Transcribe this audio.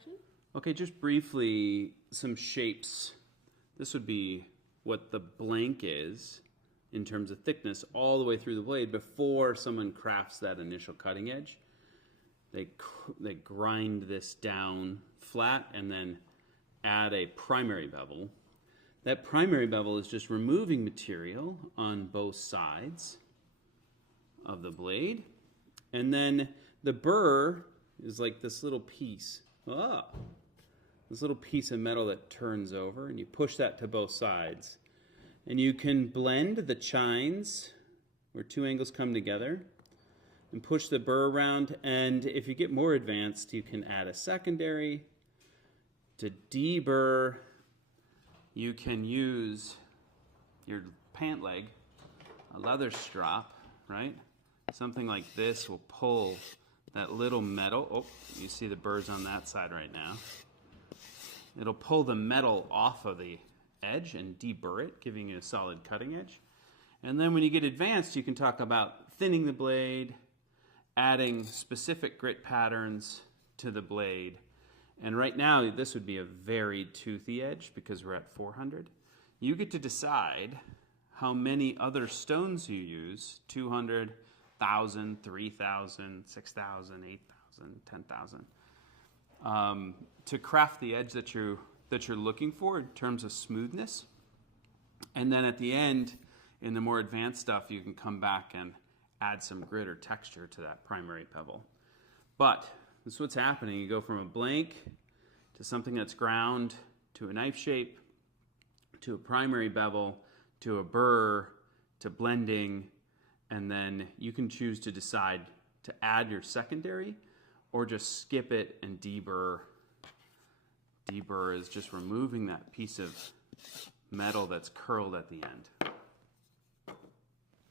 introduction? Okay, just briefly, some shapes. This would be what the blank is in terms of thickness all the way through the blade before someone crafts that initial cutting edge. They grind this down flat and then add a primary bevel. That primary bevel is just removing material on both sides of the blade. And then the burr is like this little piece. This little piece of metal that turns over, and you push that to both sides. And you can blend the chines where two angles come together and push the burr around. And if you get more advanced, you can add a secondary. To deburr, you can use your pant leg, a leather strap, right? Something like this will pull that little metal. Oh, you see the burrs on that side right now. It'll pull the metal off of the edge and deburr it, giving you a solid cutting edge. And then when you get advanced, you can talk about thinning the blade, adding specific grit patterns to the blade. And right now, this would be a very toothy edge because we're at 400. You get to decide how many other stones you use, 200, 1,000, 3,000, 6,000, 8,000, 10,000, to craft the edge that you're looking for in terms of smoothness. And then at the end, in the more advanced stuff, you can come back and add some grit or texture to that primary bevel. But this is what's happening. You go from a blank to something that's ground, to a knife shape, to a primary bevel, to a burr, to blending, and then you can choose to decide to add your secondary or just skip it and deburr. Deburr is just removing that piece of metal that's curled at the end.